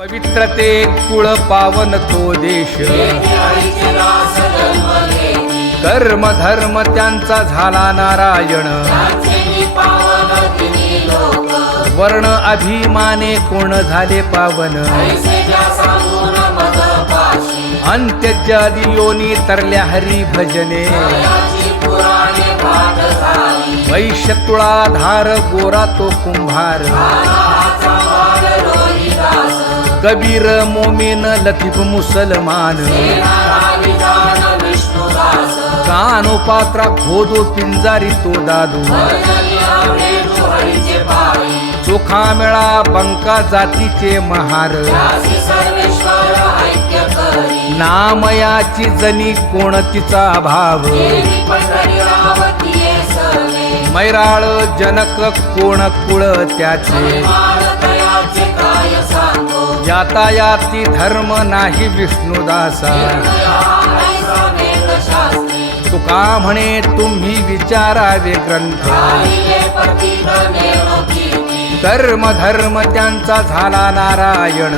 पवित्रते कुळ पावन तो देश, कर्म धर्म त्यांचा झाला नारायण, वर्ण अभिमाने कोण झाले पावन, अंत्यजादी योनी तरल्या हरी भजने, वैश्य तुळाधार गोरा तो कुंभार, कबीर मोमीन लतीफ मुसलमान, कानोपात्रा खोदो पिंजारी तो दादू, चोखा मेळा बंका जातीचे महार, नामयाची जनी कोणतीचा भाव, मैराळ जनक कोण कुळ त्याचे, यातायाती धर्म नाही विष्णुदासा, तुका म्हणे तुम्ही विचारावे ग्रंथ, कर्म धर्म त्यांचा झाला नारायण,